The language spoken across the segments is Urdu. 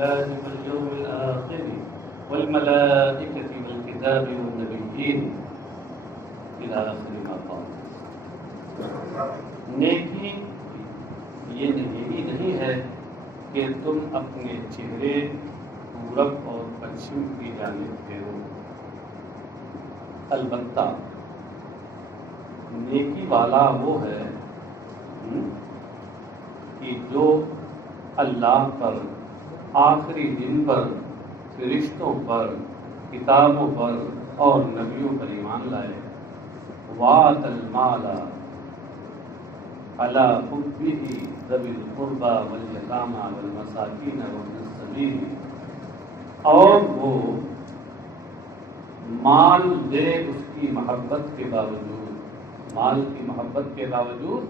بالله واليوم الآخر والملائكة والكتاب والنبيين إلى آخر ما قال. نیکی یہی نہیں ہے کہ تم اپنے چہرے پورب اور پچھم کی جانب پھیرو، البتہ نیکی والا وہ ہے کہ جو اللہ پر، آخری دن پر، فرشتوں پر، کتابوں پر اور نبیوں پر ایمان لائے. وَآتَى الْمَالَ عَلَى حُبِّهِ ذَوِي الْقُرْبَى وَالْيَتَامَى وَالْمَسَاكِينَ وَابْنِ السَّبِيلِ، اور وہ مال دے اس کی محبت کے باوجود، مال کی محبت کے باوجود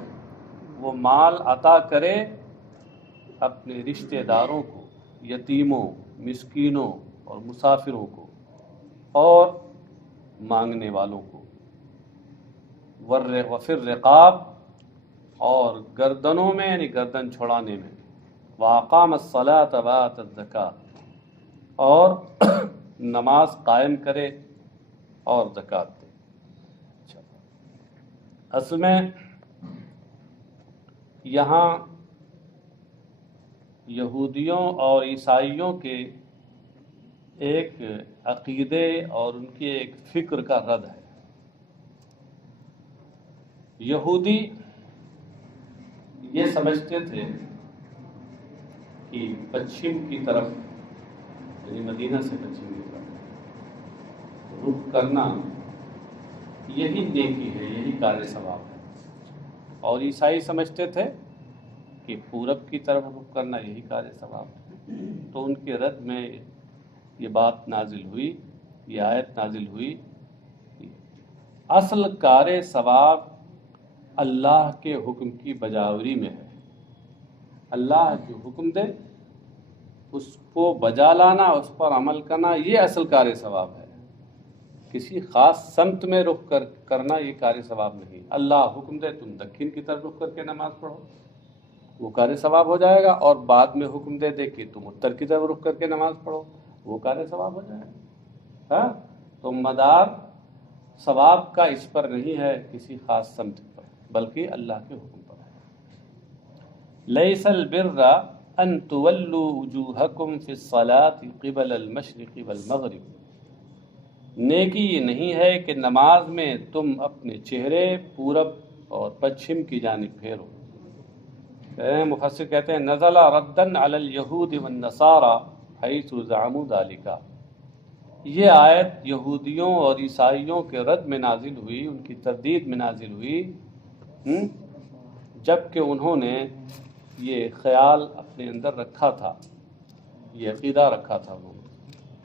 وہ مال عطا کرے اپنے رشتہ داروں کو، یتیموں، مسکینوں اور مسافروں کو اور مانگنے والوں کو. وفر رقاب، اور گردنوں میں یعنی گردن چھڑانے میں. واقام الصلاۃ وآت الزکاۃ، اور نماز قائم کرے اور زکوٰۃ دے. اصل میں یہاں یہودیوں اور عیسائیوں کے ایک عقیدے اور ان کی ایک فکر کا رد ہے. یہودی یہ سمجھتے تھے کہ پچھم کی طرف یعنی مدینہ سے پچھم کی طرف رخ کرنا یہی نیکی ہے، یہی کار ثواب ہے. اور عیسائی سمجھتے تھے کہ پورب کی طرف رخ کرنا یہی کار ثواب ہے. تو ان کے رد میں یہ بات نازل ہوئی، یہ آیت نازل ہوئی. اصل کار ثواب اللہ کے حکم کی بجاوری میں ہے. اللہ جو حکم دے اس کو بجا لانا، اس پر عمل کرنا، یہ اصل کار ثواب ہے. کسی خاص سمت میں رخ کرنا یہ کار ثواب نہیں. اللہ حکم دے تم دکن کی طرف رخ کر کے نماز پڑھو، وہ کار ثواب ہو جائے گا. اور بعد میں حکم دے کہ تم اتر کی طرف رخ کر کے نماز پڑھو، وہ کار ثواب ہو جائے گا. ہاں، تو مدار ثواب کا اس پر نہیں ہے کسی خاص سمت پر، بلکہ اللہ کے حکم پر ہے. لیس البر ان تولوا وجوہکم فی الصلاۃ قبل المشرق والمغرب، نیکی یہ نہیں ہے کہ نماز میں تم اپنے چہرے پورب اور پچھم کی جانب پھیرو. مفسر کہتے ہیں نزل ردن علی الیہود والنصارى حیث زعموا ذلک، یہ آیت یہودیوں اور عیسائیوں کے رد میں نازل ہوئی، ان کی تردید میں نازل ہوئی، جبکہ انہوں نے یہ خیال اپنے اندر رکھا تھا، یہ عقیدہ رکھا تھا انہوں نے.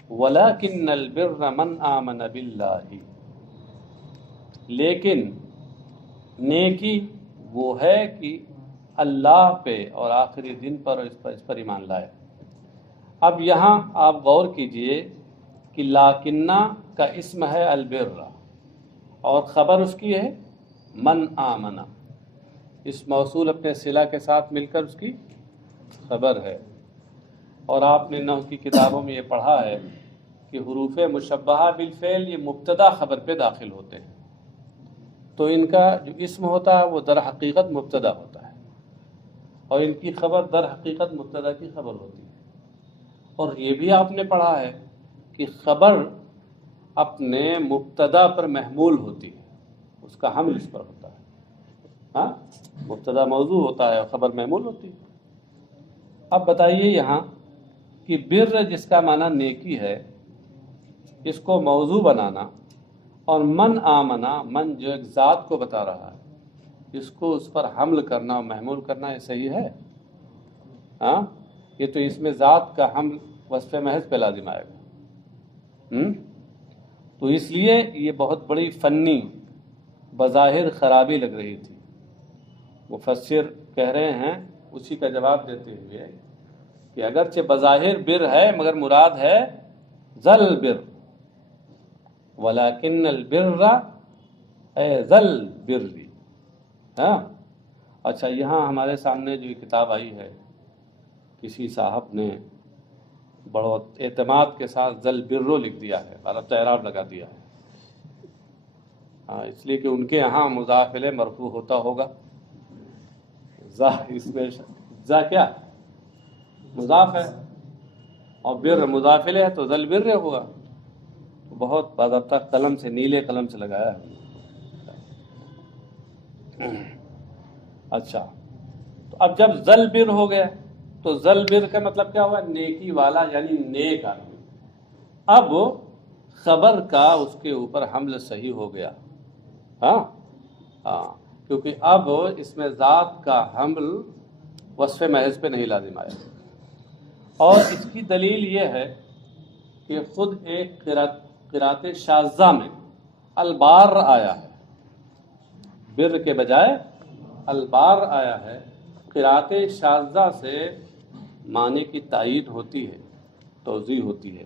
وَلَكِنَّ الْبِرَّ مَنْ آمَنَ بِاللَّهِ، لیکن نیکی وہ ہے کہ اللہ پہ اور آخری دن پر اس پر ایمان لائے. اب یہاں آپ غور کیجئے کہ لاکنہ کا اسم ہے البر، اور خبر اس کی ہے من آمنہ. اس موصول اپنے صلہ کے ساتھ مل کر اس کی خبر ہے. اور آپ نے نحو کی کتابوں میں یہ پڑھا ہے کہ حروف مشبہہ بالفعل یہ مبتدا خبر پہ داخل ہوتے ہیں، تو ان کا جو اسم ہوتا ہے وہ در حقیقت مبتدا ہوتا ہے، اور ان کی خبر در حقیقت مبتدا کی خبر ہوتی ہے. اور یہ بھی آپ نے پڑھا ہے کہ خبر اپنے مبتدا پر محمول ہوتی ہے، اس کا حمل اس پر ہوتا ہے. ہاں، مبتدا موضوع ہوتا ہے اور خبر محمول ہوتی ہے. اب بتائیے یہاں کہ بر جس کا معنی نیکی ہے، اس کو موضوع بنانا، اور من آمنا، من جو ایک ذات کو بتا رہا ہے، اس کو اس پر حمل کرنا اور محمول کرنا، یہ صحیح ہے؟ ہاں، یہ تو اس میں ذات کا حمل وصف محض پہ لازم آئے گا. تو اس لیے یہ بہت بڑی فنی بظاہر خرابی لگ رہی تھی. مفسر کہہ رہے ہیں اسی کا جواب دیتے ہوئے کہ اگرچہ بظاہر بر ہے مگر مراد ہے ذل بر، ولیکن البر اے ذل بر. ہاں، اچھا، یہاں ہمارے سامنے جو کتاب آئی ہے، کسی صاحب نے بہت اعتماد کے ساتھ ذل برو لکھ دیا ہے، عرب اعراب لگا دیا ہے، اس لیے کہ ان کے یہاں مضاف الیہ مرفوع ہوتا ہوگا، اس میں کیا مضاف ہے اور بر مضاف الیہ ہے تو ذل بر ہوگا، بہت باضابطہ قلم سے، نیلے قلم سے لگایا ہے۔ اچھا، تو اب جب ذل بر ہو گیا تو ذل بر کا مطلب کیا ہوا؟ نیکی والا، یعنی نیک آدمی۔ اب خبر کا اس کے اوپر حمل صحیح ہو گیا، ہاں کیونکہ اب اس میں ذات کا حمل وصف محض پہ نہیں لازم آیا، اور اس کی دلیل یہ ہے کہ خود ایک قرات شاذہ میں البار آیا ہے، بر کے بجائے البار آیا ہے۔ قرات شاذہ سے معنی کی تائید ہوتی ہے، توضیح ہوتی ہے،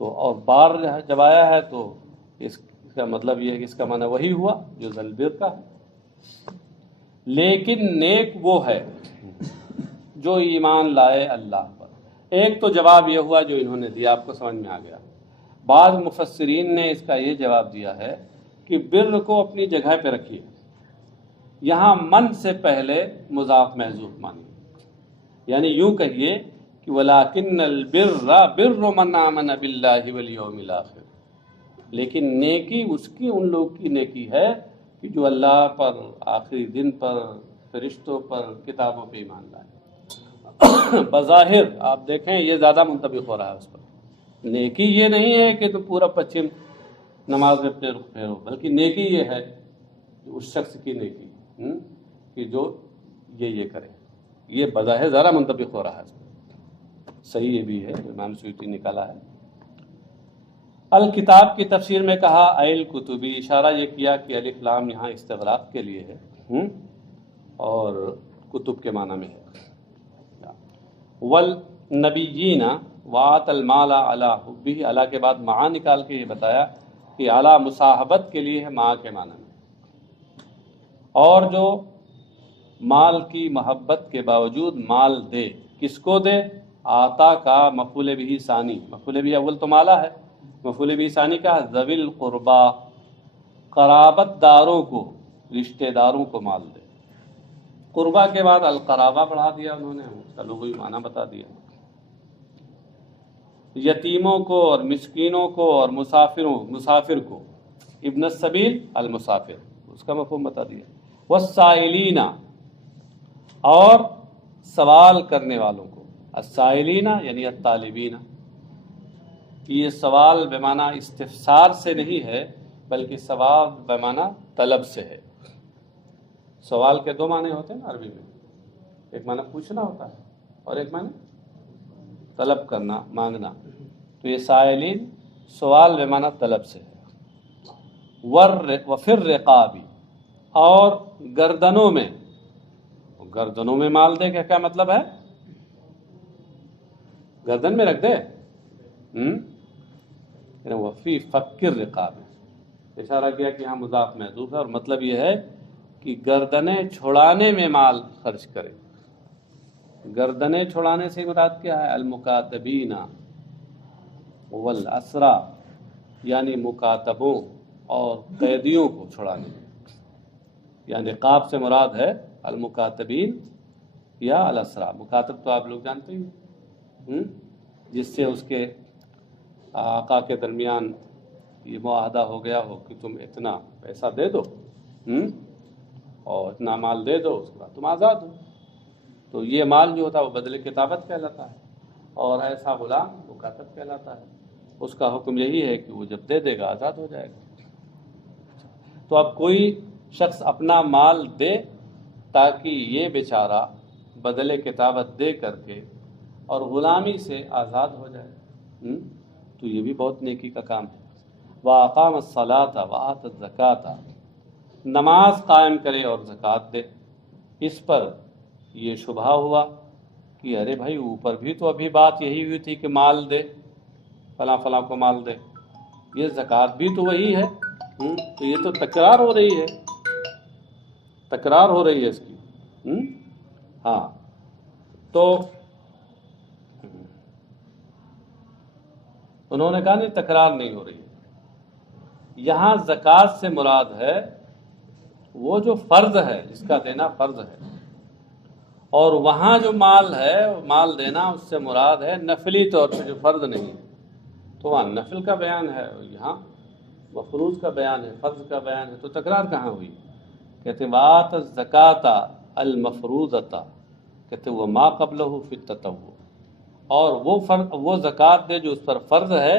تو اور بار جب آیا ہے تو اس کا مطلب یہ ہے کہ اس کا معنی وہی ہوا جو ذل بر کا ہے۔ لیکن نیک وہ ہے جو ایمان لائے اللہ پر۔ ایک تو جواب یہ ہوا جو انہوں نے دیا، آپ کو سمجھ میں آ گیا۔ بعض مفسرین نے اس کا یہ جواب دیا ہے کہ بر کو اپنی جگہ پہ رکھیے، یہاں من سے پہلے مضاف محذوف مانی، یعنی یوں کہیے کہ وَلَٰكِنَّ الْبِرَّ بِرُّ مَنْ آمَنَ بِاللَّهِ وَالْيَوْمِ الْآخِرِ، لیکن نیکی اس کی ان لوگ کی نیکی ہے کہ جو اللہ پر، آخری دن پر، فرشتوں پر، کتابوں پہ ایمان لائے۔ بظاہر آپ دیکھیں یہ زیادہ منطبق ہو رہا ہے اس پر۔ نیکی یہ نہیں ہے کہ تو پورا پچھم نماز میں پھیرو، بلکہ نیکی یہ ہے کہ اس شخص کی نیکی کہ جو یہ کرے، یہ بظاہر زیادہ منطبق ہو رہا ہے اس پر۔ صحیح یہ بھی ہے، امام سیوطی نکالا ہے۔ الکتاب کی تفسیر میں کہا ایل کتبی، اشارہ یہ کیا کہ الف لام یہاں استغراق کے لیے ہے اور کتب کے معنی میں ہے۔ والنبیین وآت المال علی حبہ، علی کے بعد معا نکال کے یہ بتایا کہ علی مصاحبت کے لیے ہے، معا کے معنی میں، اور جو مال کی محبت کے باوجود مال دے، کس کو دے؟ آتا کا مفعول بھی ثانی، مفعول بھی اول تو مالا ہے، مفعول بھی ثانی کا ذوی القربا، قرابت داروں کو، رشتہ داروں کو مال دے۔ قربا کے بعد القرابہ بڑھا دیا انہوں نے، اس کا لغوی معنی بتا دیا۔ یتیموں کو اور مسکینوں کو اور مسافر کو، ابن السبیل المسافر، اس کا مفہوم بتا دیا۔ والسائلین، اور سوال کرنے والوں کو، السائلین یعنی الطالبین، یہ سوال بمعنی استفسار سے نہیں ہے بلکہ سوال بمعنی طلب سے ہے۔ سوال کے دو معنی ہوتے ہیں نا عربی میں، ایک معنی پوچھنا ہوتا ہے اور ایک معنی طلب کرنا، مانگنا، تو یہ سائلین سوال بمعنی طلب سے ہے۔ وفر رقابی، اور گردنوں میں مال دے، کیا مطلب ہے؟ گردن میں رکھ دے، وفی فکر رقاب، اشارہ کیا کہ یہاں مضاف محذوف ہے، اور مطلب یہ ہے کہ گردنیں چھڑانے میں مال خرچ کرے۔ گردنیں چھڑانے سے مراد کیا ہے؟ المکاتبین والاسرا، یعنی مکاتبوں اور قیدیوں کو چھڑانے میں، یعنی رقاب سے مراد ہے المکاتبین یا الاسرا۔ مکاتب تو آپ لوگ جانتے ہیں، جس سے اس کے آقا کے درمیان یہ معاہدہ ہو گیا ہو کہ تم اتنا پیسہ دے دو اور اتنا مال دے دو، اس کے بعد تم آزاد ہو۔ تو یہ مال جو ہوتا ہے وہ بدل کتابت کہلاتا ہے، اور ایسا غلام مکاتب کہلاتا ہے۔ اس کا حکم یہی ہے کہ وہ جب دے دے گا آزاد ہو جائے گا۔ تو اب کوئی شخص اپنا مال دے تاکہ یہ بیچارہ بدل کتابت دے کر کے اور غلامی سے آزاد ہو جائے، تو یہ بھی بہت نیکی کا کام ہے۔ وَأَقَامَ الصَّلَاةَ وَآتَى الزَّكَاةَ، نماز قائم کرے اور زکوٰۃ دے۔ اس پر یہ شبہ ہوا کہ ارے بھائی اوپر بھی تو ابھی بات یہی ہوئی تھی کہ مال دے، فلاں فلاں کو مال دے، یہ زکوٰۃ بھی تو وہی ہے، تو یہ تو تکرار ہو رہی ہے، تکرار ہو رہی ہے اس کی۔ ہاں، تو انہوں نے کہا نہیں تکرار نہیں ہو رہی ہے، یہاں زکوٰۃ سے مراد ہے وہ جو فرض ہے، جس کا دینا فرض ہے، اور وہاں جو مال ہے مال دینا اس سے مراد ہے نفلی طور پہ جو فرض نہیں ہے، تو وہاں نفل کا بیان ہے، یہاں مفروض کا بیان ہے، فرض کا بیان ہے، تو تکرار کہاں ہوئی؟ کہتے وآت الزکاۃ المفروضۃ، کہتے وہ ما قبلہ فی التطوع، اور وہ زکوٰۃ دے جو اس پر فرض ہے،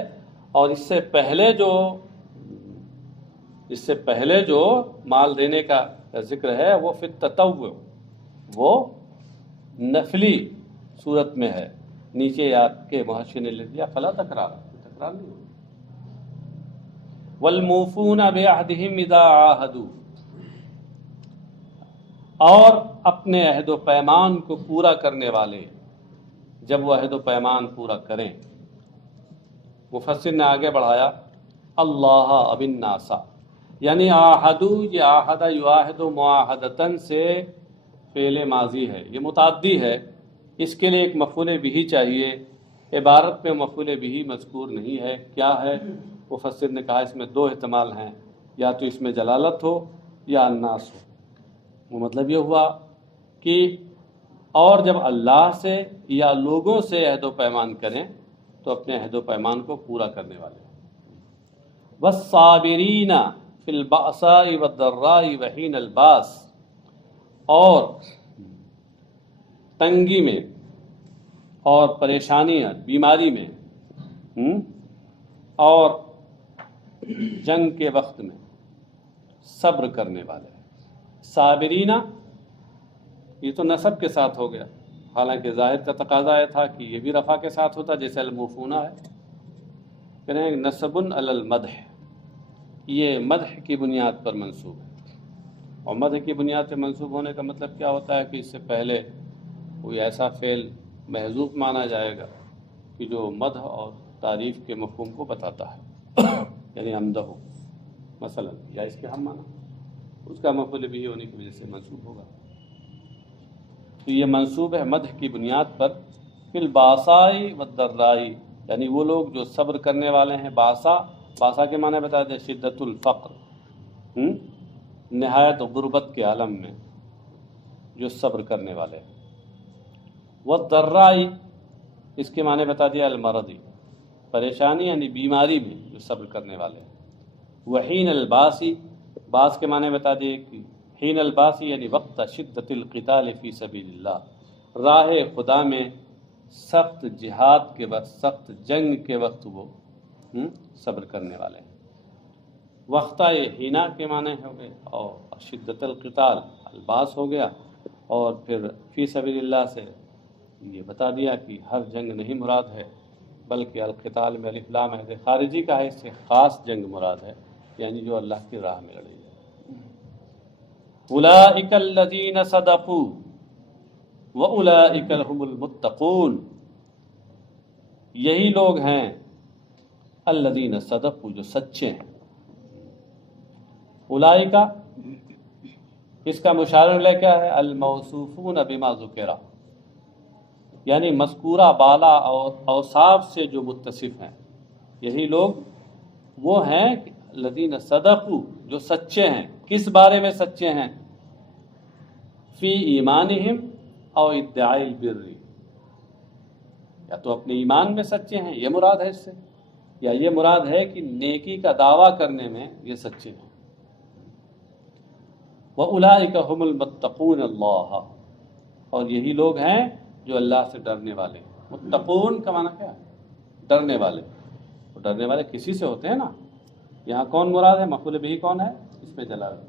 اور اس سے پہلے جو مال دینے کا ذکر ہے وہ فی التطوع، وہ نفلی صورت میں ہے۔ نیچے آپ کے محشی نے لکھ دیا فلا تکرار نہیں ہوگی۔ والموفون بعہدہم اذا عاہدوا، اور اپنے عہد و پیمان کو پورا کرنے والے جب وہ عہد و پیمان پورا کریں۔ مفسر نے آگے بڑھایا اللہ اب الناس، یعنی عاہدو، یہ عاہد یعاہد معاہدتن سے فعل ماضی ہے، یہ متعدی ہے، اس کے لیے ایک مفعول بھی چاہیے، عبارت میں مفعول بھی مذکور نہیں ہے۔ کیا ہے؟ مفسر نے کہا اس میں دو احتمال ہیں، یا تو اس میں جلالت ہو یا الناس ہو۔ وہ مطلب یہ ہوا کہ اور جب اللہ سے یا لوگوں سے عہد و پیمان کریں تو اپنے عہد و پیمان کو پورا کرنے والے۔ والصابرین فی البأساء والضراء وحین الباس، اور تنگی میں اور پریشانی بیماری میں اور جنگ کے وقت میں صبر کرنے والے۔ صابرینہ یہ تو نصب کے ساتھ ہو گیا، حالانکہ ظاہر کا تقاضا یہ تھا کہ یہ بھی رفع کے ساتھ ہوتا، جیسے الموفونہ ہے، کہتے ہیں نصب علی المدح، یہ مدح کی بنیاد پر منصوب ہے۔ اور مدح کی بنیاد پر منصوب ہونے کا مطلب کیا ہوتا ہے کہ اس سے پہلے کوئی ایسا فعل محذوف مانا جائے گا کہ جو مدح اور تعریف کے مفہوم کو بتاتا ہے، یعنی امدح ہو مثلا، یا اس کے ہم مانا، اس کا مفعول بھی ہونے کی وجہ سے منصوب ہوگا۔ تو یہ منصوب ہے مدح کی بنیاد پر۔ فی الباساء والضراء، یعنی وہ لوگ جو صبر کرنے والے ہیں۔ باسا کے معنی بتا دیں شدت الفقر، نہایت غربت کے عالم میں جو صبر کرنے والے ہیں۔ والضراء اس کے معنی بتا دیا المرض، پریشانی یعنی بیماری میں جو صبر کرنے والے ہیں۔ وحین الباسی، باس کے معنی بتا دیے کہ حین الباسی یعنی وقت شدت القتال فی سبیل اللہ، راہ خدا میں سخت جہاد کے وقت، سخت جنگ کے وقت وہ صبر کرنے والے ہیں۔ وقتہ حینا کے معنی ہو گئے، اور شدت القتال الباس ہو گیا، اور پھر فی سبیل اللہ سے یہ بتا دیا کہ ہر جنگ نہیں مراد ہے، بلکہ القتال میں الف لام ہے خارجی کا ہے، اس سے خاص جنگ مراد ہے، یعنی جو اللہ کی راہ میں لڑی ہے۔ اولئک الذین صدقوا واولئک هم المتقون، یہی لوگ ہیں الذین صدقوا جو سچے ہیں۔ اولئک اس کا مشار الیہ کیا ہے؟ الموصوفون بما ذکر، یعنی مذکورہ بالا اور اوصاف سے جو متصف ہیں، یہی لوگ وہ ہیں الذین صدقوا جو سچے ہیں۔ کس بارے میں سچے ہیں؟ فی ایمانہم او ادعاء البر، یا تو اپنے ایمان میں سچے ہیں، یہ مراد ہے اس سے، یا یہ مراد ہے کہ نیکی کا دعویٰ کرنے میں یہ سچے ہیں۔ وَأُولَئِكَ هُمُ الْمُتَّقُونَ اللَّهَ، اور یہی لوگ ہیں جو اللہ سے ڈرنے والے ہیں۔ متقون کا معنی کیا ہے؟ ڈرنے والے۔ اور ڈرنے والے کسی سے ہوتے ہیں نا، یہاں کون مراد ہے؟ مفعول بھی کون ہے؟ اس میں جلالت،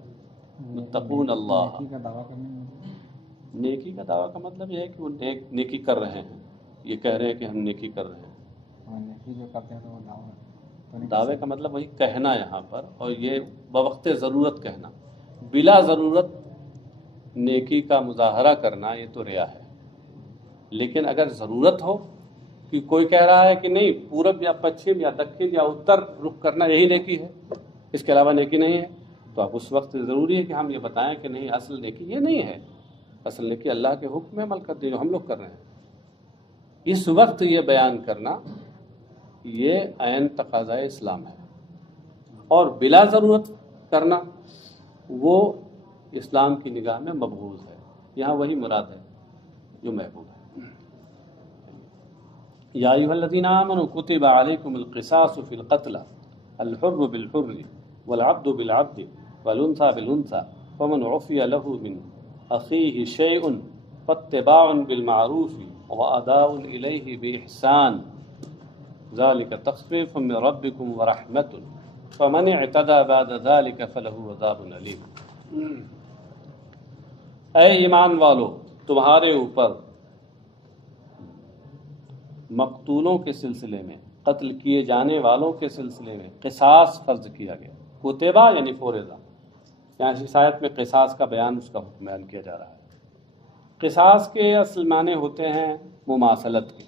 متقون اللہ۔ نیکی کا دعویٰ کا مطلب یہ ہے کہ وہ نیکی کر رہے ہیں، یہ کہہ رہے ہیں کہ ہم نیکی کر رہے ہیں۔ دعوے کا مطلب وہی کہنا یہاں پر، اور یہ بوقت ضرورت کہنا، بلا ضرورت نیکی کا مظاہرہ کرنا یہ تو ریا ہے۔ لیکن اگر ضرورت ہو کہ کوئی کہہ رہا ہے کہ نہیں پورب یا پچھم یا دکن یا اتر رخ کرنا یہی نیکی ہے، اس کے علاوہ نیکی نہیں ہے، تو اب اس وقت ضروری ہے کہ ہم یہ بتائیں کہ نہیں اصل نیکی یہ نہیں ہے، اصل نیکی اللہ کے حکم میں عمل کرتے جو ہم لوگ کر رہے ہیں۔ اس وقت یہ بیان کرنا یہ عین تقاضۂ اسلام ہے، اور بلا ضرورت کرنا وہ اسلام کی نگاہ میں مبغوض ہے۔ یہاں وہی مراد ہے جو محبوب ہے۔ یا ایھا الذین آمنوا کتب علیکم القصاص فی القتلى الحر بالحر والعبد بالعبد والانثى بالانثى فمن عفی له من اخیہ شیء فاتباع بالمعروف واداء الیہ باحسان ذلك تخفیف من ربکم ورحمۃ فمن اعتدى بعد ذلك فله عذاب علیم۔ اے ایمان والو، تمہارے اوپر مقتولوں کے سلسلے میں، قتل کیے جانے والوں کے سلسلے میں قصاص فرض کیا گیا۔ کتبہ یعنی فورضہ، یہاں اس آیت میں قصاص کا بیان، اس کا حکم بیان کیا جا رہا ہے۔ قصاص کے اصل معنی ہوتے ہیں مماثلت کے،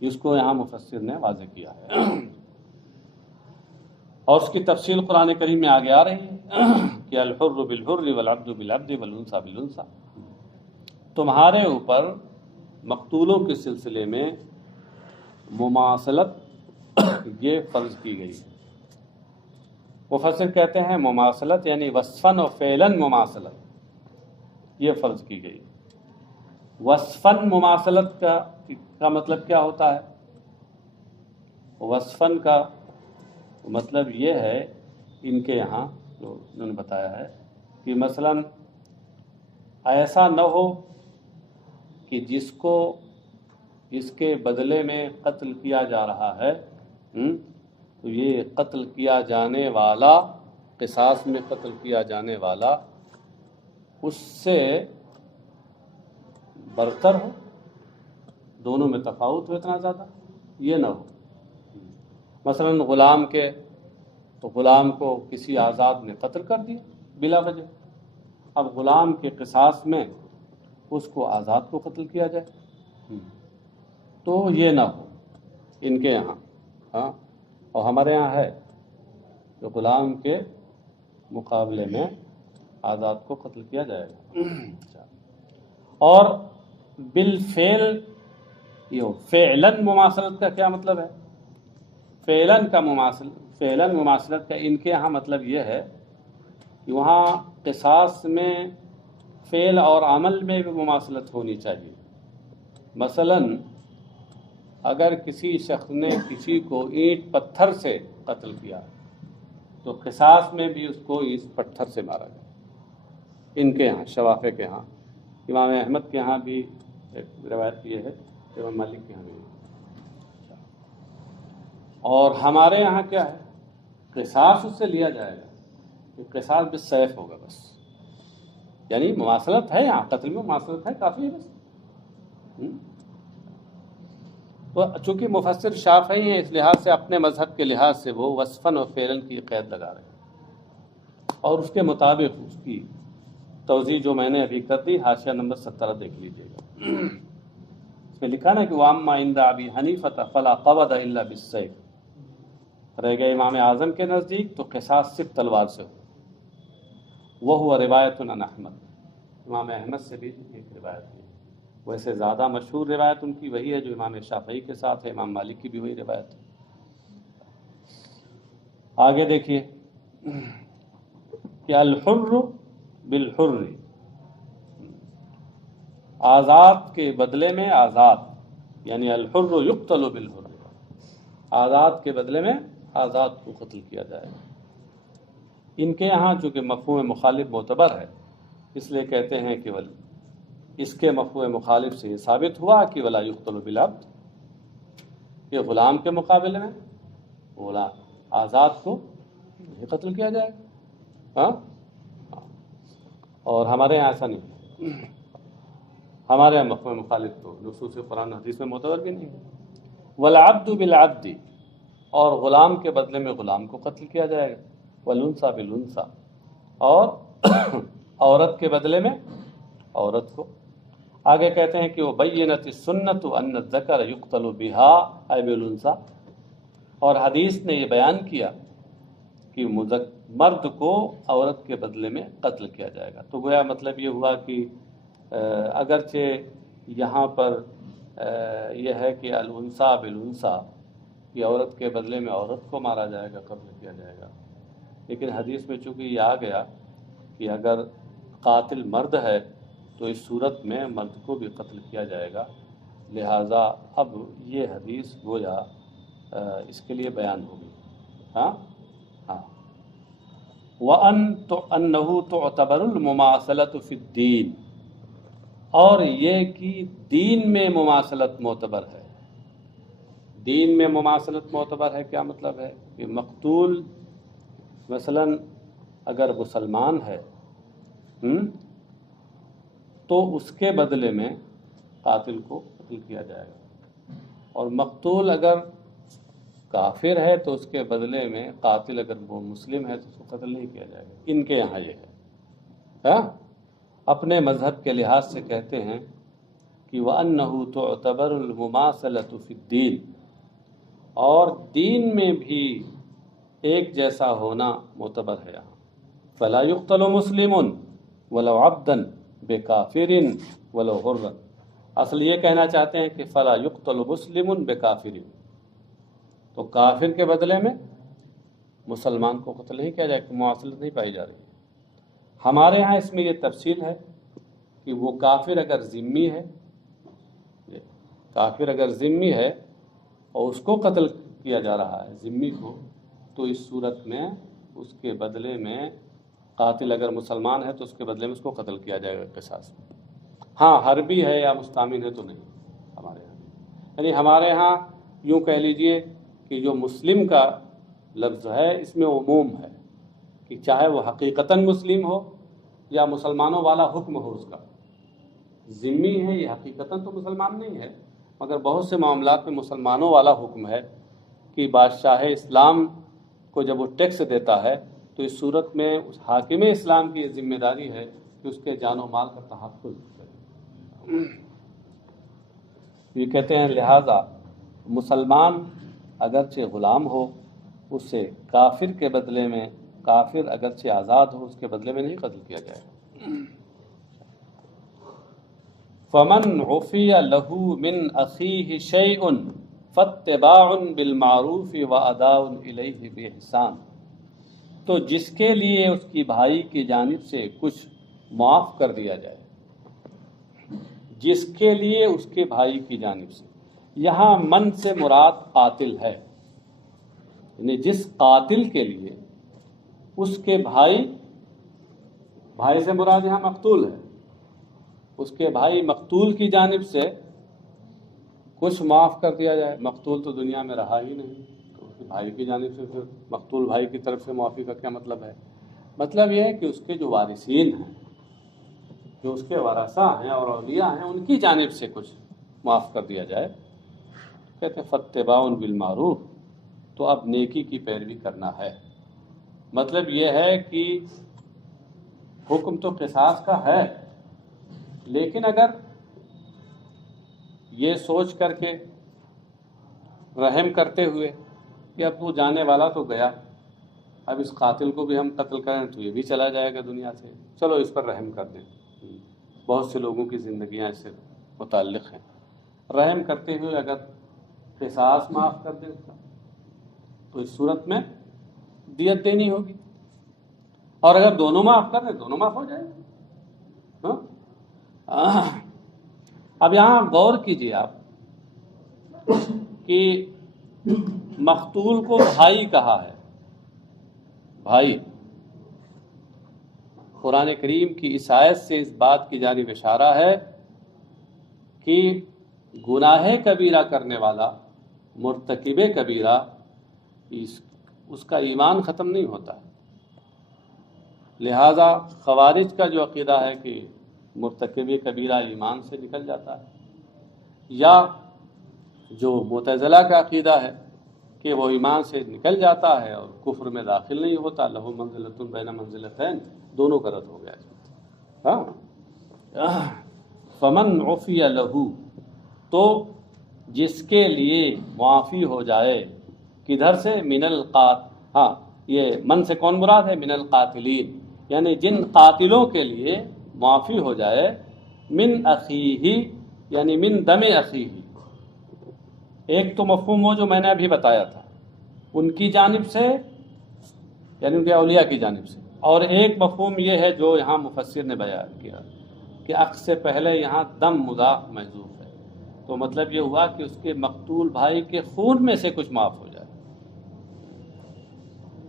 جس کو یہاں مفسر نے واضح کیا ہے، اور اس کی تفصیل قرآن کریم میں آگے آ رہی ہے کہ الحر بالحر والعبد بالعبد والانثى بالانثى۔ تمہارے اوپر مقتولوں کے سلسلے میں مماثلت یہ فرض کی گئی۔ مفسر کہتے ہیں مماثلت یعنی وصفاً و فعلاً مماثلت یہ فرض کی گئی۔ وصفاً مماثلت کا مطلب کیا ہوتا ہے؟ وصفاً کا مطلب یہ ہے ان کے یہاں جو انہوں نے بتایا ہے کہ مثلاً ایسا نہ ہو کہ جس کو اس کے بدلے میں قتل کیا جا رہا ہے تو یہ قتل کیا جانے والا، قصاص میں قتل کیا جانے والا اس سے برتر ہو، دونوں میں تفاوت ہو اتنا زیادہ، یہ نہ ہو۔ مثلا غلام کے تو غلام کو کسی آزاد نے قتل کر دیا بلا وجہ، اب غلام کے قصاص میں اس کو آزاد کو قتل کیا جائے، تو یہ نہ ہو ان کے یہاں۔ ہاں، اور ہمارے یہاں ہے کہ غلام کے مقابلے میں آزاد کو قتل کیا جائے گا۔ اور بالفعل، یہ فعلاً مماثلت کا کیا مطلب ہے؟ فعلاً مماثلت کا ان کے یہاں مطلب یہ ہے کہ وہاں قصاص میں فعل اور عمل میں بھی مماثلت ہونی چاہیے۔ مثلاً اگر کسی شخص نے کسی کو اینٹ پتھر سے قتل کیا تو قصاص میں بھی اس کو اینٹ پتھر سے مارا جائے۔ ان کے یہاں، شوافع کے یہاں، امام احمد کے یہاں بھی ایک روایت یہ ہے، امام مالک کے یہاں بھی۔ اور ہمارے یہاں کیا ہے؟ قصاص اس سے لیا جائے گا کہ قصاص بالسیف ہوگا بس، یعنی مماثلت ہے، یہاں قتل میں مماثلت ہے، کافی ہے بس۔ تو چونکہ مفسر شافعی ہیں، اس لحاظ سے اپنے مذہب کے لحاظ سے وہ وصفاً و فعلاً کی قید لگا رہے ہیں، اور اس کے مطابق اس کی توضیح جو میں نے ابھی کر دی، حاشیہ نمبر 17 دیکھ لیجیے گا۔ اس میں لکھا نا کہ وَأَمَّا عِندَ أَبِي حَنِيفَةَ فَلَا قَبَضَ إِلَّا بِالسَّيْفِ، رہ گئے امام اعظم کے نزدیک تو قصاص صرف تلوار سے ہو۔ وَهُوَ رِوَایَةٌ عَنْ أَحْمَدَ، امام احمد سے بھی ایک روایت ہے۔ ویسے زیادہ مشہور روایت ان کی وہی ہے جو امام شافعی کے ساتھ ہے، امام مالک کی بھی وہی روایت ہے۔ آگے دیکھیے کہ الحر بالحر، آزاد کے بدلے میں آزاد، یعنی الحر یقتل بالحر، آزاد کے بدلے میں آزاد کو قتل کیا جائے گا۔ ان کے یہاں چونکہ مفہوم مخالف معتبر ہے، اس لیے کہتے ہیں کہ اس کے مفہوم مخالف سے یہ ثابت ہوا کہ ولا یقتل بالعبد، کہ غلام کے مقابلے میں غلام آزاد کو قتل کیا جائے گا۔ ہاں، اور ہمارے یہاں ایسا نہیں، ہمارے یہاں مفہوم مخالف تو نصوص قرآن حدیث میں معتبر بھی نہیں ہے۔ والعبد بالعبد، اور غلام کے بدلے میں غلام کو قتل کیا جائے گا۔ والانثى بالانثى، اور عورت کے بدلے میں عورت کو۔ آگے کہتے ہیں کہ وہ بینت السنت ان الذکر یقتل بها ای بالانثى، اور حدیث نے یہ بیان کیا کہ مرد کو عورت کے بدلے میں قتل کیا جائے گا۔ تو گویا مطلب یہ ہوا کہ اگرچہ یہاں پر یہ ہے کہ الانثى بالانثى، کہ عورت کے بدلے میں عورت کو مارا جائے گا، قتل کیا جائے گا، لیکن حدیث میں چونکہ یہ آ گیا کہ اگر قاتل مرد ہے تو اس صورت میں مرد کو بھی قتل کیا جائے گا، لہٰذا اب یہ حدیث گویا اس کے لیے بیان ہوگی۔ ہاں ہاں وَأَنَّهُ تُعْتَبَرُ الْمُمَاثَلَةُ فِي الدِّينِ، اور یہ کہ دین میں مماثلت معتبر ہے۔ دین میں مماثلت معتبر ہے کیا مطلب ہے؟ کہ مقتول مثلا اگر مسلمان ہے تو اس کے بدلے میں قاتل کو قتل کیا جائے گا، اور مقتول اگر کافر ہے تو اس کے بدلے میں قاتل اگر وہ مسلم ہے تو اس کو قتل نہیں کیا جائے گا۔ ان کے یہاں یہ ہے، اپنے مذہب کے لحاظ سے کہتے ہیں کہ وَأَنَّهُ تُعْتَبَرُ الْمُمَاثَلَةُ فِي الدِّينِ، اور دین میں بھی ایک جیسا ہونا معتبر ہے یہاں۔ فَلَا يُقْتَلُ مُسْلِمٌ وَلَوْ عَبْدًا بِكَافِرٍ وَلَوْ حُرًّا، اصل یہ کہنا چاہتے ہیں کہ فَلَا يُقْتَلُ مُسْلِمٌ بِكَافِرٍ، تو کافر کے بدلے میں مسلمان کو قتل نہیں کیا جائے، کہ مواصلت نہیں پائی جا رہی۔ ہمارے ہاں اس میں یہ تفصیل ہے کہ وہ کافر اگر ذمہ ہے، کافر اگر ذمہ ہے اور اس کو قتل کیا جا رہا ہے ذمہ کو، تو اس صورت میں اس کے بدلے میں قاتل اگر مسلمان ہے تو اس کے بدلے میں اس کو قتل کیا جائے گا قصاص میں۔ ہاں حربی ہے یا مستعمل ہے تو نہیں ہمارے ہاں، یعنی ہمارے ہاں یوں کہہ لیجئے کہ جو مسلم کا لفظ ہے اس میں عموم ہے، کہ چاہے وہ حقیقتاً مسلم ہو یا مسلمانوں والا حکم ہو، اس کا ذمی ہے، یہ حقیقتاً تو مسلمان نہیں ہے مگر بہت سے معاملات میں مسلمانوں والا حکم ہے، کہ بادشاہ اسلام کو جب وہ ٹیکس دیتا ہے تو اس صورت میں اس حاکم اسلام کی یہ ذمہ داری ہے کہ اس کے جان و مال کا تحفظ کرے۔ یہ کہتے ہیں لہذا مسلمان اگرچہ غلام ہو، اس سے کافر کے بدلے میں، کافر اگرچہ آزاد ہو، اس کے بدلے میں نہیں قتل کیا جائے۔ فَمَنْ عُفِيَ لَهُ مِنْ أَخِيهِ شَيْءٌ فَاتِّبَاعٌ بِالْمَعْرُوفِ وَأَدَاءٌ إِلَيْهِ بِإِحْسَانٍ، تو جس کے لیے اس کی بھائی کی جانب سے کچھ معاف کر دیا جائے، جس کے لیے اس کے بھائی کی جانب سے، یہاں من سے مراد قاتل ہے، یعنی جس قاتل کے لیے اس کے بھائی سے مراد یہاں مقتول ہے، اس کے بھائی مقتول کی جانب سے کچھ معاف کر دیا جائے۔ مقتول تو دنیا میں رہا ہی نہیں، تو اس کے بھائی کی جانب سے پھر مقتول بھائی کی طرف سے معافی کا کیا مطلب ہے؟ مطلب یہ ہے کہ اس کے جو وارثین ہیں، جو اس کے ورثاء ہیں اور اولیاء ہیں، ان کی جانب سے کچھ معاف کر دیا جائے۔ کہتے ہیں فاتباع بالمعروف، تو اب نیکی کی پیروی کرنا ہے۔ مطلب یہ ہے کہ حکم تو قصاص کا ہے، لیکن اگر یہ سوچ کر کے رحم کرتے ہوئے کہ اب وہ جانے والا تو گیا، اب اس قاتل کو بھی ہم قتل کریں تو یہ بھی چلا جائے گا دنیا سے، چلو اس پر رحم کر دیں۔ بہت سے لوگوں کی زندگیاں اس سے متعلق ہیں۔ رحم کرتے ہوئے اگر قصاص معاف کر دیں اس کا، تو اس صورت میں دیت دینی ہوگی، اور اگر دونوں معاف کر دیں دونوں معاف ہو جائے گا۔ اب یہاں غور کیجیے آپ کہ مقتول کو بھائی کہا ہے، بھائی۔ قرآن کریم کی اس آیت سے اس بات کی جانب اشارہ ہے کہ گناہ کبیرہ کرنے والا، مرتکب کبیرہ، اس کا ایمان ختم نہیں ہوتا۔ لہذا خوارج کا جو عقیدہ ہے کہ مرتکب کبیرہ ایمان سے نکل جاتا ہے، یا جو معتزلہ کا عقیدہ ہے کہ وہ ایمان سے نکل جاتا ہے اور کفر میں داخل نہیں ہوتا، لہو منزلۃ بین منزلتین، دونوں کا رد ہو گیا۔ فمن عفی لہو، تو جس کے لیے معافی ہو جائے، کدھر سے؟ من یہ من سے کون مراد ہے؟ من القاتلین، یعنی جن قاتلوں کے لیے معافی ہو جائے، من اخیہ یعنی من دم اخیہ، ایک تو مفہوم وہ جو میں نے ابھی بتایا تھا ان کی جانب سے، یعنی ان کے اولیاء کی جانب سے، اور ایک مفہوم یہ ہے جو یہاں مفسر نے بیان کیا کہ عقد سے پہلے یہاں دم مضاف محذوف ہے، تو مطلب یہ ہوا کہ اس کے مقتول بھائی کے خون میں سے کچھ معاف ہو جائے،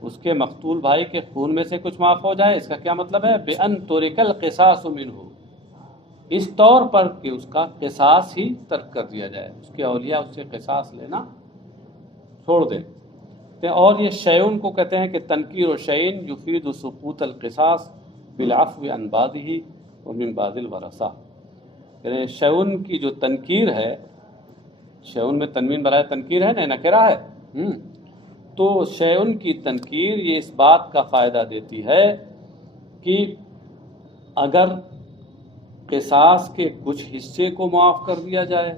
اس کے مقتول بھائی کے خون میں سے کچھ معاف ہو جائے۔ اس کا کیا مطلب ہے؟ بِأَن تُرِكَ الْقِصَاصُ مِنْهُ، اس طور پر کہ اس کا قصاص ہی ترک کر دیا جائے، اس کے اولیاء اس سے قصاص لینا چھوڑ دیں۔ اور یہ شیعون کو کہتے ہیں کہ تنکیر و شیئن یفید سقوط القصاص بالعفو عن بعضہ ومن بعض الورثہ، یعنی شیعون کی جو تنکیر ہے، شیعون میں تنوین برائے تنکیر ہے نا، نکرہ ہے، تو شیعون کی تنکیر یہ اس بات کا فائدہ دیتی ہے کہ اگر قصاص کے کچھ حصے کو معاف کر دیا جائے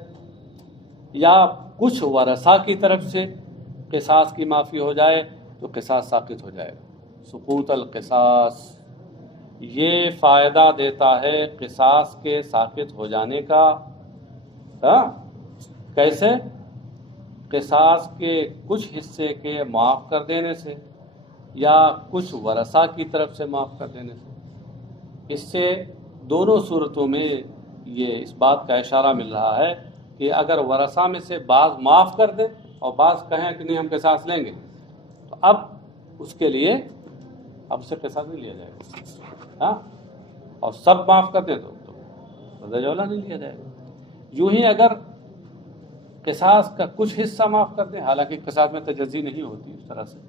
یا کچھ ورثہ کی طرف سے قصاص کی معافی ہو جائے تو قصاص ساقط ہو جائے گا۔ سقوط القصاص یہ فائدہ دیتا ہے قصاص کے ساقط ہو جانے کا۔ کیسے؟ قصاص کے کچھ حصے کے معاف کر دینے سے یا کچھ ورثہ کی طرف سے معاف کر دینے سے۔ اس سے دونوں صورتوں میں یہ اس بات کا اشارہ مل رہا ہے کہ اگر ورثہ میں سے بعض معاف کر دے اور بعض کہیں کہ نہیں ہم قصاص لیں گے، تو اب اس کے لیے اب اسے قصاص نہیں لیا جائے گا، اور سب معاف کر دیں تو سزا جولا نہیں لیا جائے گا۔ یوں ہی اگر قصاص کا کچھ حصہ معاف کر دیں، حالانکہ قصاص میں تجزی نہیں ہوتی اس طرح سے،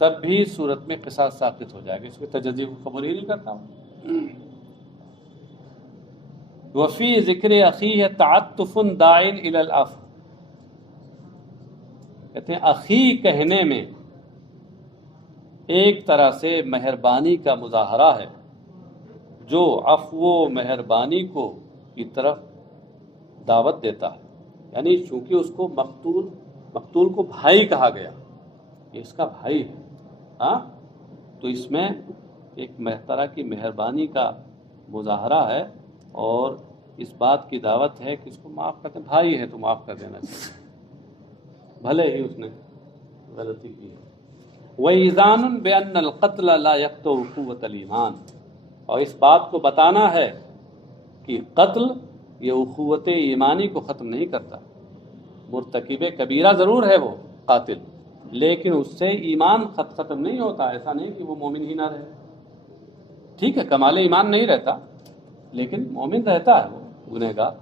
تب بھی صورت میں قصاص ساقط ہو جائے گا، اس میں تجزی کو قبول ہی نہیں کرتا ہوں۔ وفی ذکر اخیہ تعطف داع الی العفو، کہتے ہیں اخی کہنے میں ایک طرح سے مہربانی کا مظاہرہ ہے جو عفو و مہربانی کو کی طرف دعوت دیتا ہے، یعنی چونکہ اس کو مقتول کو بھائی کہا گیا، یہ اس کا بھائی ہے، تو اس میں ایک طرح کی مہربانی کا مظاہرہ ہے اور اس بات کی دعوت ہے کہ اس کو معاف کرتے، بھائی ہے تو معاف کر دینا چاہیے بھلے ہی اس نے غلطی کی ہے۔ وَإِذَانٌ بِأَنَّ الْقَتْلَ لَا يَقْطَعُ قُوَّةَ الْإِيمَانِ، اور اس بات کو بتانا ہے کہ قتل یہ اخوت ایمانی کو ختم نہیں کرتا۔ مرتکب کبیرہ ضرور ہے وہ قاتل، لیکن اس سے ایمان ختم نہیں ہوتا، ایسا نہیں کہ وہ مومن ہی نہ رہے، ٹھیک ہے کمال ایمان نہیں رہتا لیکن مومن رہتا ہے وہ گنہگار۔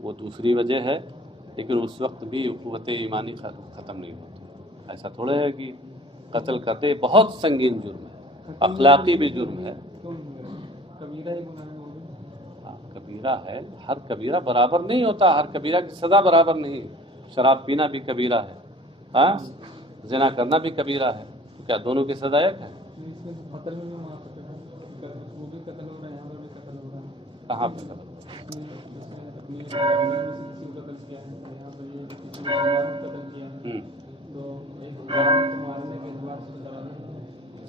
وہ دوسری وجہ ہے، لیکن اس وقت بھی قوت ایمانی ختم نہیں ہوتی۔ ایسا تھوڑا ہے کہ قتل کرتے بہت سنگین جرم ہے، اخلاقی بھی جرم ہے، کبیرہ ہے، ہر کبیرہ برابر نہیں ہوتا، ہر کبیرہ کی سزا برابر نہیں۔ شراب پینا بھی کبیرہ ہے، زنا کرنا بھی کبیرہ ہے، تو کیا دونوں کی سزا ایک ہے؟ کہاں پہ قتل؟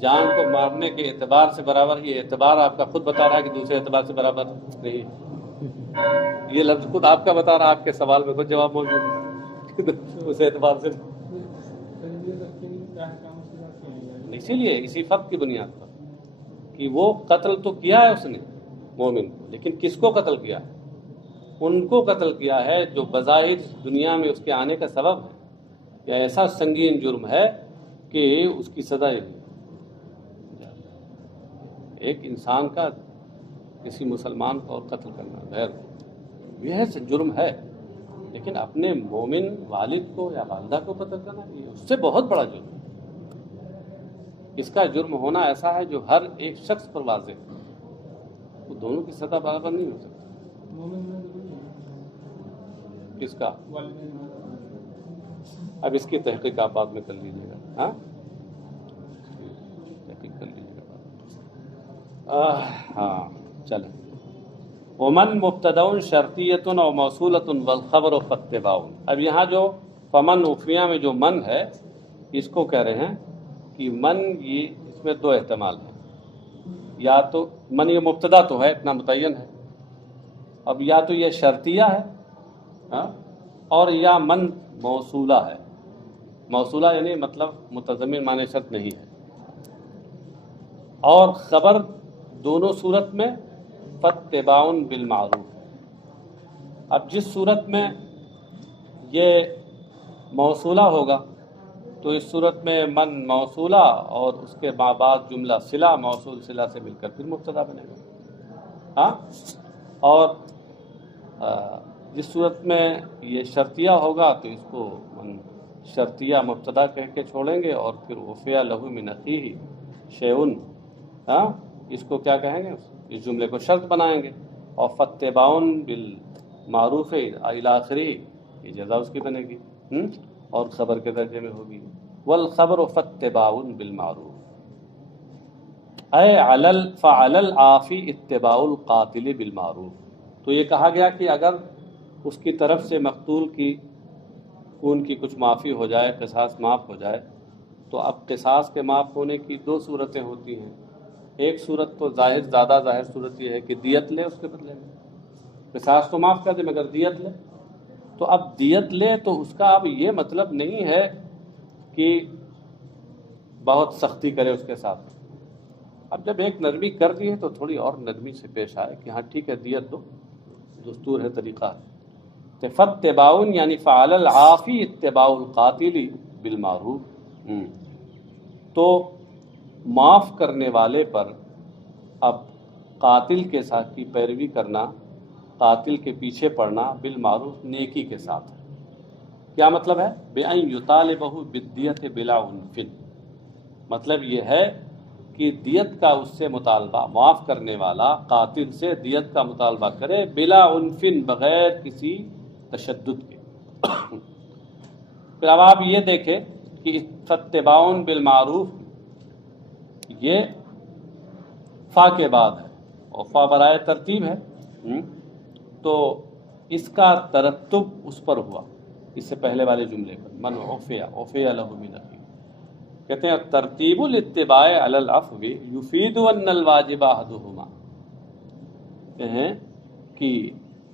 جان کو مارنے کے اعتبار سے برابر، یہ اعتبار آپ کا خود بتا رہا ہے کہ دوسرے اعتبار سے برابر نہیں، یہ لفظ خود آپ کا بتا رہا، آپ کے سوال میں خود جواب موجود ہے اس اعتبار سے، اسی لیے اسی فرق کی بنیاد پر کہ وہ قتل تو کیا ہے اس نے مومن کو، لیکن کس کو قتل کیا؟ ان کو قتل کیا ہے جو بظاہر دنیا میں اس کے آنے کا سبب ہے، یا ایسا سنگین جرم ہے کہ اس کی سزا ایک انسان کا کسی مسلمان کو اور قتل کرنا غیر یہ جرم ہے، لیکن اپنے مومن والد کو یا والدہ کو قتل کرنا یہ اس سے بہت بڑا جرم ہے۔ اس کا جرم ہونا ایسا ہے جو ہر ایک شخص پر واضح ہے، وہ دونوں کی سزا برابر نہیں ہو سکتی۔ کس کا؟ اب اس کی تحقیق آپ بعد میں کر لیجیے گا، تحقیق کر لیجیے گا۔ چلیں، ومن مبتدأ شرطیۃ و موصولۃ والخبر فاتباع۔ اب یہاں جو فمن عفیہ میں جو من ہے اس کو کہہ رہے ہیں کہ من یہ اس میں دو احتمال ہیں، یا تو من یہ مبتدا تو ہے، اتنا متعین ہے، اب یا تو یہ شرطیہ ہے ہاں، اور یا من موصولہ ہے۔ موصولہ یعنی مطلب متضمن معنی شرط نہیں ہے، اور خبر دونوں صورت میں فاتباع بالمعروف۔ اب جس صورت میں یہ موصولہ ہوگا تو اس صورت میں من موصولہ اور اس کے بعد جملہ صلہ موصول صلہ سے مل کر پھر مبتدا بنے گا ہاں، اور جس صورت میں یہ شرطیہ ہوگا تو اس کو من شرطیہ مبتدا کہہ کے چھوڑیں گے، اور پھر وفیا لہو من اخیہ شیئن ہاں، اس کو کیا کہیں گے، اس جملے کو شرط بنائیں گے، اور فاتباع بالمعروف الی آخرہ یہ جزا اس کی بنے گی اور خبر کے درجے میں ہوگی۔ والخبر فاتباع بالمعروف اے فعلی العافی اتباع القاتل بالمعروف۔ تو یہ کہا گیا کہ اگر اس کی طرف سے مقتول کی خون کی کچھ معافی ہو جائے، قصاص معاف ہو جائے، تو اب قصاص کے معاف ہونے کی دو صورتیں ہوتی ہیں۔ ایک صورت تو زیادہ ظاہر صورت یہ ہے کہ دیت لے اس کے بدلے میں، قصاص تو معاف کر دے مگر دیت لے۔ تو اب دیت لے تو اس کا اب یہ مطلب نہیں ہے کہ بہت سختی کرے اس کے ساتھ، اب جب ایک نرمی کر دی ہے تو تھوڑی اور نرمی سے پیش آئے کہ ہاں ٹھیک ہے دیت دو، دستور ہے، طریقہ ہے۔ فاتباع یعنی فعلی العافی اتباع القاتل بالمعروف، تو معاف کرنے والے پر اب قاتل کے ساتھ کی پیروی کرنا، قاتل کے پیچھے پڑنا بالمعروف نیکی کے ساتھ ہے۔ کیا مطلب ہے؟ بِأَن يُطَالِبَهُ بِالدِّيَةِ بِلَا عُنْفٍ، مطلب یہ ہے کہ دیت کا اس سے مطالبہ، معاف کرنے والا قاتل سے دیت کا مطالبہ کرے بلا عنفن، بغیر کسی تشدد کے۔ پھر اب آپ یہ دیکھیں کہ فاتباع بالمعروف یہ فا کے بعد ہے اور فا برائے ترتیب ہے، تو اس کا ترتب اس پر ہوا، اس سے پہلے والے جملے پر، من عفی لہ من اخیہ۔ کہتے ہیں ترتیب الاتباع علی العفو یفید ان الواجب احدہما، کہتے ہیں کہ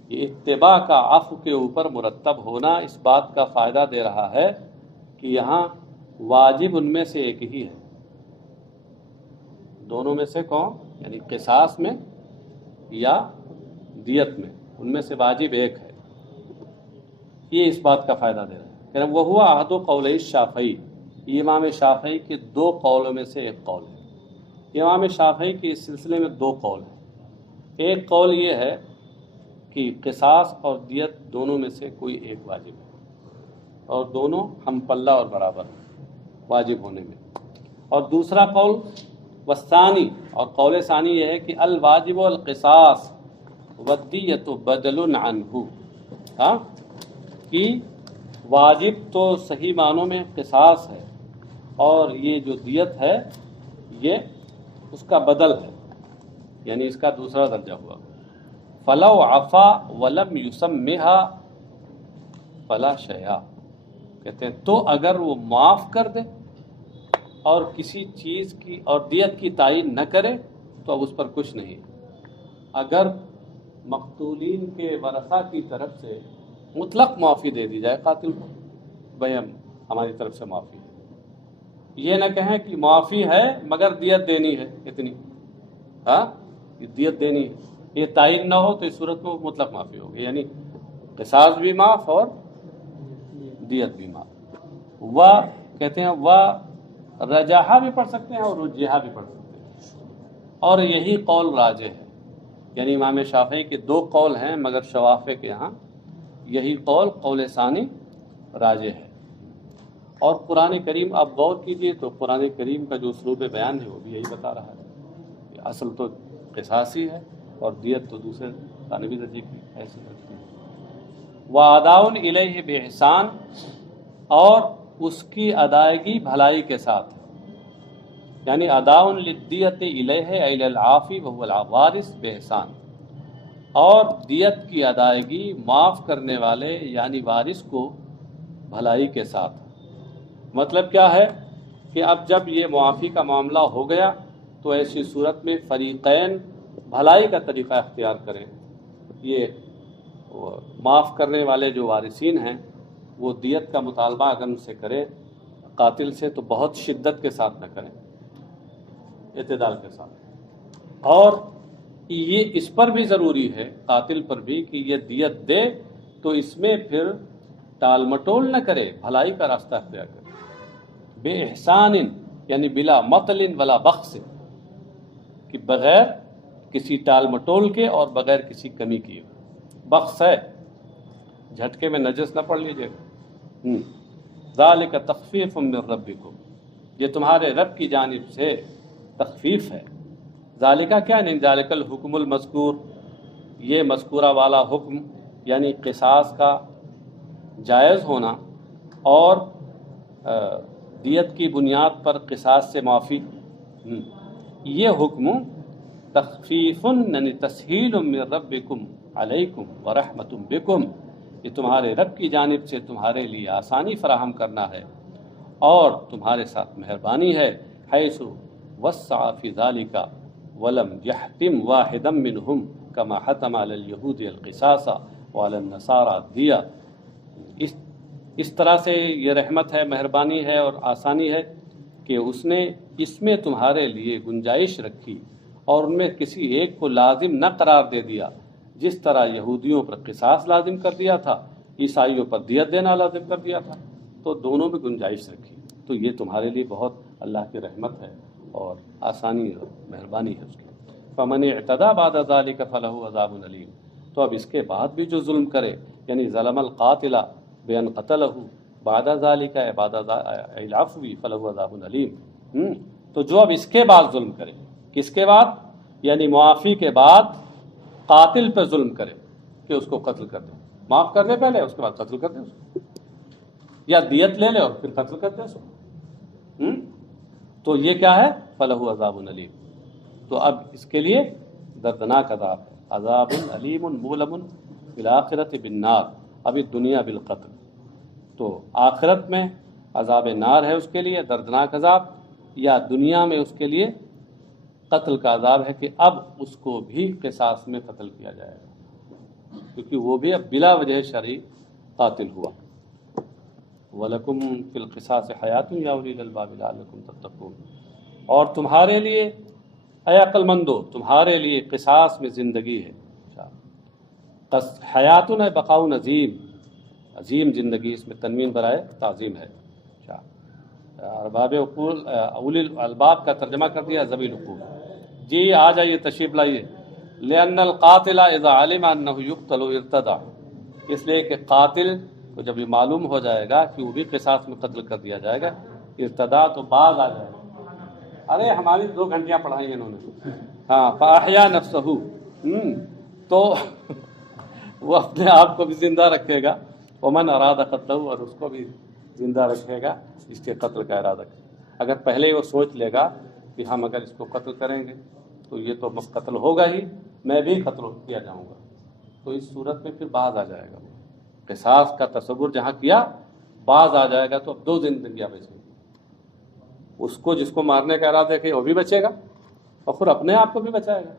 یہ اتباع کا عفو کے اوپر مرتب ہونا اس بات کا فائدہ دے رہا ہے کہ یہاں واجب ان میں سے ایک ہی ہے، دونوں میں سے کون، یعنی قصاص میں یا دیت میں، ان میں سے واجب ایک ہے، یہ اس بات کا فائدہ دے رہا ہے۔ وہ ہوا احد قولی الشافعی، یہ امام شافعی کے دو قولوں میں سے ایک قول ہے۔ امام شافعی کے اس سلسلے میں دو قول ہیں۔ ایک قول یہ ہے کہ قصاص اور دیت دونوں میں سے کوئی ایک واجب ہے، اور دونوں ہم پلہ اور برابر ہیں واجب ہونے میں۔ اور دوسرا قول والثانی، اور قول ثانی یہ ہے کہ الواجب القصاص والدیۃ بدل عنہ، ہاں، کہ واجب تو صحیح معنوں میں قصاص ہے، اور یہ جو دیت ہے یہ اس کا بدل ہے، یعنی اس کا دوسرا درجہ ہوا۔ فلو عفا ولم یسمھا فلا شیء، کہتے ہیں تو اگر وہ معاف کر دے اور کسی چیز کی اور دیت کی تعین نہ کرے تو اب اس پر کچھ نہیں۔ اگر مقتولین کے ورثہ کی طرف سے مطلق معافی دے دی جائے قاتل کو، بھائی ہماری طرف سے معافی ہے، یہ نہ کہیں کہ معافی ہے مگر دیت دینی ہے اتنی، ہاں یہ دیت دینی ہے، یہ تعین نہ ہو تو اس صورت میں مطلق معافی ہوگی، یعنی قصاص بھی معاف اور دیت بھی معاف۔ وہ کہتے ہیں وہ رجحہ بھی پڑھ سکتے ہیں اور رجحہ بھی پڑھ سکتے ہیں، اور یہی قول راجح ہے، یعنی امام شافعی کے دو قول ہیں مگر شوافع کے ہاں یہی قول ثانی راجح ہے۔ اور قرآن کریم آپ غور کیجئے تو قرآن کریم کا جو اسلوب بیان ہے وہ بھی یہی بتا رہا ہے کہ اصل تو قصاصی ہے اور دیت تو دوسرے ثانوی درجے کی ایسی رکھتی ہے۔ وَأَدَاءٌ إِلَيْهِ بِإِحْسَانٍ، اور اس کی ادائیگی بھلائی کے ساتھ، یعنی اداء للدیت الیہ الی العافی وهو الوارث بإحسان، اور دیت کی ادائیگی معاف کرنے والے یعنی وارث کو بھلائی کے ساتھ۔ مطلب کیا ہے کہ اب جب یہ معافی کا معاملہ ہو گیا تو ایسی صورت میں فریقین بھلائی کا طریقہ اختیار کریں. یہ معاف کرنے والے جو وارثین ہیں وہ دیت کا مطالبہ اگر ان سے کرے قاتل سے تو بہت شدت کے ساتھ نہ کریں، اعتدال کے ساتھ. اور یہ اس پر بھی ضروری ہے قاتل پر بھی کہ یہ دیت دے تو اس میں پھر ٹال مٹول نہ کرے، بھلائی کا راستہ اختیار کرے. بے احسان یعنی بلا مطل ولا بخس، کہ بغیر کسی ٹال مٹول کے اور بغیر کسی کمی کیے. بخس ہے جھٹکے میں نجس نہ پڑھ لیجیے گا. ذالک تخفیف من ربکم، یہ تمہارے رب کی جانب سے تخفیف ہے. ذالکہ کیا نہیں، ذالک الحکم المذکور، یہ مذکورہ والا حکم یعنی قصاص کا جائز ہونا اور دیت کی بنیاد پر قصاص سے معافی، یہ حکم تخفیف یعنی تسہیل من ربکم علیکم ورحمت بکم، یہ تمہارے رب کی جانب سے تمہارے لیے آسانی فراہم کرنا ہے اور تمہارے ساتھ مہربانی ہے. حیث وسع فی ذالک ولم یحتم واحدا منہم کما حتم علی الیہود القصاص وعلی النصارى الدیہ. اس طرح سے یہ رحمت ہے، مہربانی ہے اور آسانی ہے کہ اس نے اس میں تمہارے لیے گنجائش رکھی اور ان میں کسی ایک کو لازم نہ قرار دے دیا، جس طرح یہودیوں پر قصاص لازم کر دیا تھا، عیسائیوں پر دیت دینا لازم کر دیا تھا، تو دونوں میں گنجائش رکھی. تو یہ تمہارے لیے بہت اللہ کی رحمت ہے اور آسانی اور مہربانی ہے اس کی. فمن اعتدى بعد ذلك فله عذاب علیم، تو اب اس کے بعد بھی جو ظلم کرے یعنی ظلم القاتل بأن قتله بعد ذلك بعد العفو فله عذاب علیم. تو جو اب اس کے بعد ظلم کرے، کس کے بعد؟ یعنی معافی کے بعد قاتل پہ ظلم کرے کہ اس کو قتل کر دے، معاف کر دے پہلے اس کے بعد قتل کر دے اس کو، یا دیت لے لے اور پھر قتل کر دے اس کو. تو یہ کیا ہے؟ فلہ عذاب علیم. تو اب اس کے لیے دردناک عذاب ہے. عذاب علیم مولم فی الآخرۃ بالنار، ابھی دنیا بالقتل. تو آخرت میں عذاب نار ہے اس کے لیے دردناک عذاب، یا دنیا میں اس کے لیے قتل کا عذاب ہے کہ اب اس کو بھی قصاص میں قتل کیا جائے گا، کیونکہ وہ بھی اب بلا وجہ شرعی قاتل ہوا. وَلَكُمْ فِي الْقِصَاصِ حَيَاتٌ يَا أُولِي الْأَلْبَابِ لَعَلَّكُمْ تَتَّقُونَ، اور تمہارے لیے اے عقل مندو، تمہارے لیے قصاص میں زندگی ہے. حیاتن ہے بقاؤ عظیم، عظیم زندگی، اس میں تنوین برائے تعظیم ہے. ارباب عقول، اولی الالباب کا ترجمہ کر دیا ذوی العقول. جی آ جائیے، تشریف لائیے. لأن القاتل اذا علم انه يقتل ارتدع، اس لیے کہ قاتل کو جب یہ معلوم ہو جائے گا کہ وہ بھی قصاص میں قتل کر دیا جائے گا، ارتدع تو باز آ جائے گا. ارے ہماری 2 گھنٹیاں پڑھائی انہوں نے، ہاں فاحیا نفسہ، تو وہ اپنے آپ کو بھی زندہ رکھے گا، ومن اراد قتلہ، اور اس کو بھی زندہ رکھے گا جس کے قتل کا ارادہ کرے. اگر پہلے وہ سوچ لے گا کہ ہم اگر اس کو قتل کریں گے تو یہ تو قتل ہوگا ہی، میں بھی قتل کیا جاؤں گا، تو اس صورت میں پھر باز آ جائے گا. قصاص کا تصور جہاں کیا، باز آ جائے گا، تو اب 2 زندگیاں بچیں گی. اس کو جس کو مارنے کا ارادہ ہے وہ بھی بچے گا اور پھر اپنے آپ کو بھی بچائے گا.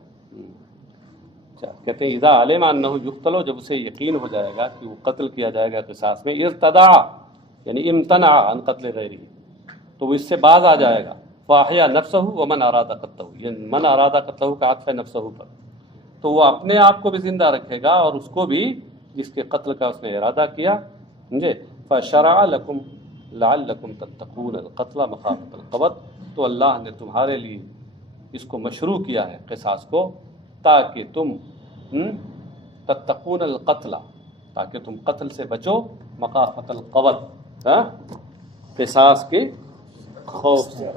کہتے ہیں اذا علم انہ یقتل، جب اسے یقین ہو جائے گا کہ وہ قتل کیا جائے گا قصاص میں، ارتدع یعنی امتنع عن قتل غیرہ، تو وہ اس سے باز آ جائے گا. فاحیا نفسہ ومن اراد قتلہ، یعنی من اراد قتلہ کا عطف ہے نفسہ پر، تو وہ اپنے آپ کو بھی زندہ رکھے گا اور اس کو بھی جس کے قتل کا اس نے ارادہ کیا. سمجھے؟ فشرع لکم لعلکم تتقون القتل مخافۃ القبض، تو اللہ نے تمہارے لیے اس کو مشروع کیا ہے قصاص کو، تاکہ تم تتقون القتل، تاکہ تم قتل سے بچو، مخافۃ القبض، قصاص کے خوف سے.